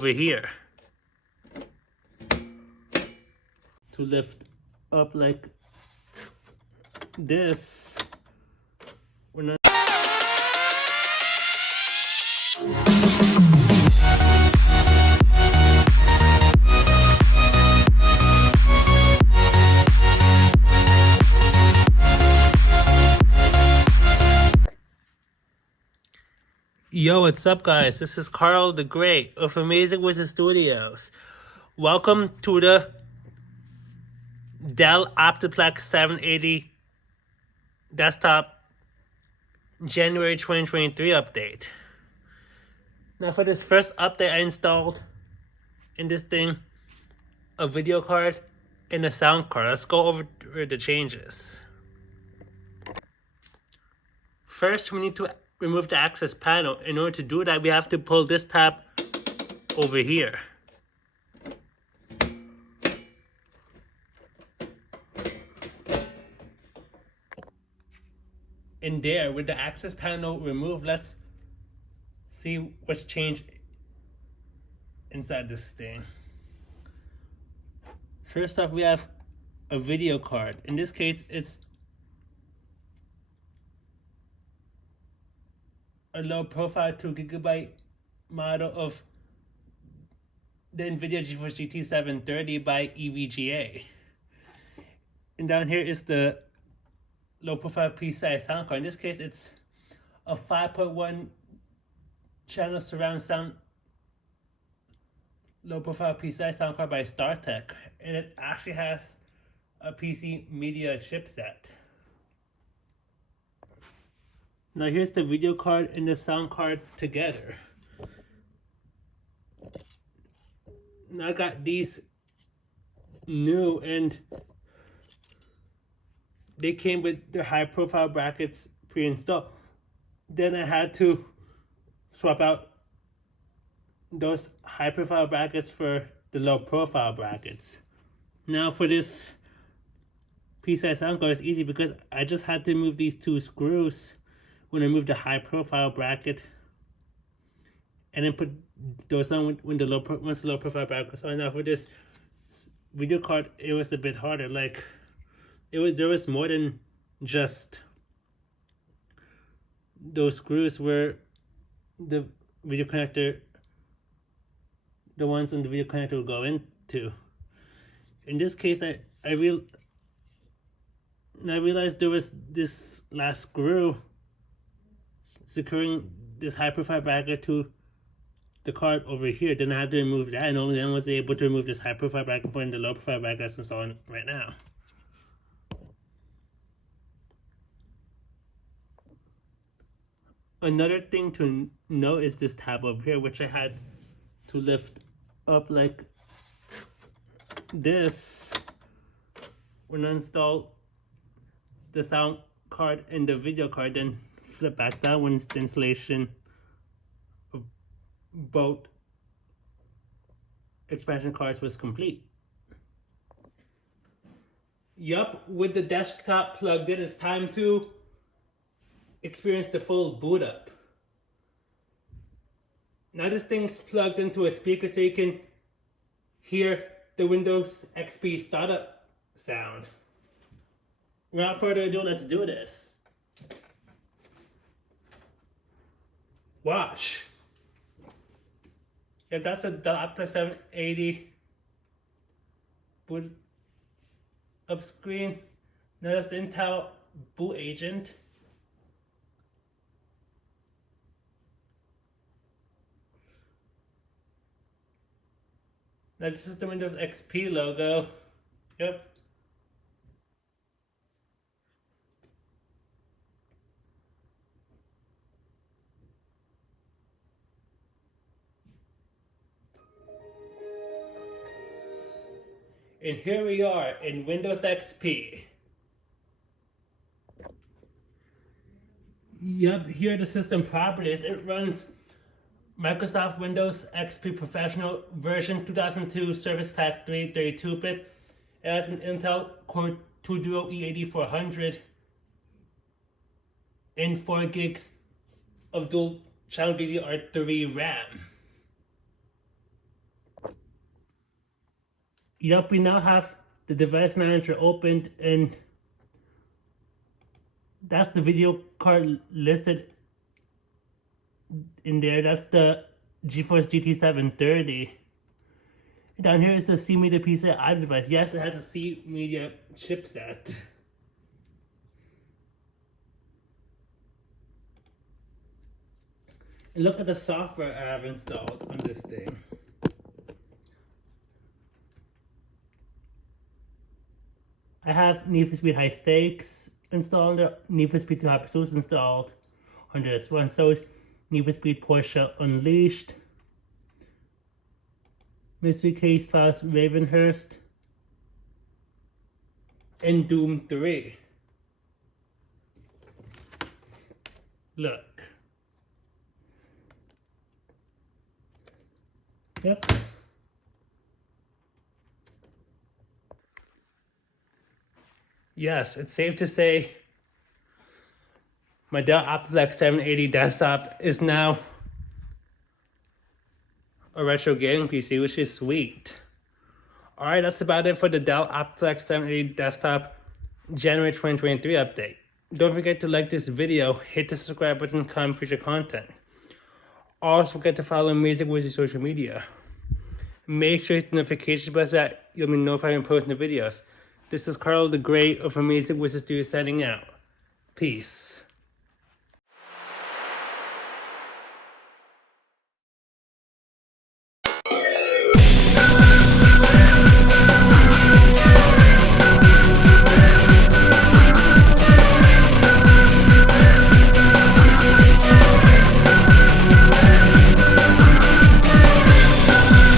over here to lift up like this. We're not. Yo, what's up, guys? This is Karl the Great of Amazing Wizard Studios. Welcome to the Dell OptiPlex 780 desktop January 2023 update. Now, for this first update, I installed in this thing a video card and a sound card. Let's go over the changes. First, we need to remove the access panel. In order to do that, we have to pull this tab over here. And there, with the access panel removed, let's see what's changed inside this thing. First off, we have a video card. In this case, it's a low profile 2GB model of the NVIDIA GeForce GT 730 by EVGA. And down here is the low profile precise sound card. In this case, it's a 5.1 channel surround sound low profile precise sound card by StarTech. And it actually has a PC media chipset. Now here's the video card and the sound card together. Now I got these new, and they came with their high profile brackets pre-installed. Then I had to swap out those high profile brackets for the low profile brackets. Now for this precise sound card, it's easy because I just had to move these two screws when I moved the high profile bracket, and then put those on when once the low profile bracket was on. Now for this video card, it was a bit harder. Like there was more than just those screws where the video connector, the ones on the video connector will go into. In this case, I realized there was this last screw securing this high profile bracket to the card over here. Then I had to remove that, and only then was I able to remove this high profile bracket, put in the low profile bracket that's installed right now. Another thing to note is this tab over here, which I had to lift up like this when I installed the sound card and the video card, then flip back down when the installation of both expansion cards was complete. Yup, with the desktop plugged in, it's time to experience the full boot up. Now this thing's plugged into a speaker so you can hear the Windows XP startup sound. Without further ado, let's do this. Watch. If that's a Dell OptiPlex 780 boot up screen, now that's the Intel boot agent. Now this is the Windows XP logo. Yep. And here we are in Windows XP. Yup, here are the system properties. It runs Microsoft Windows XP Professional version 2002 Service Pack 3 32-bit. It has an Intel Core 2 Duo E8400 and 4 gigs of dual channel DDR3 RAM. Yep, we now have the device manager opened, and that's the video card listed in there. That's the GeForce GT 730. And down here is the C Media PCIe device. Yes, it has a C Media chipset. And look at the software I have installed on this thing. I have Need for Speed High Stakes installed, Need for Speed 2 High Pursuit installed on this one. So it's Need for Speed Porsche Unleashed, Mystery Case Files Ravenhurst, and Doom 3. Look. Yep. Yes, it's safe to say my Dell OptiPlex 780 desktop is now a retro gaming PC, which is sweet. Alright, that's about it for the Dell OptiPlex 780 desktop January 2023 update. Don't forget to like this video, hit the subscribe button, comment future content. Also forget to follow Music Wizard social media. Make sure to hit the notification bell so that you'll be notified when posting the videos. This is Karl the Great of Amazing Wizard Studio signing out. Peace.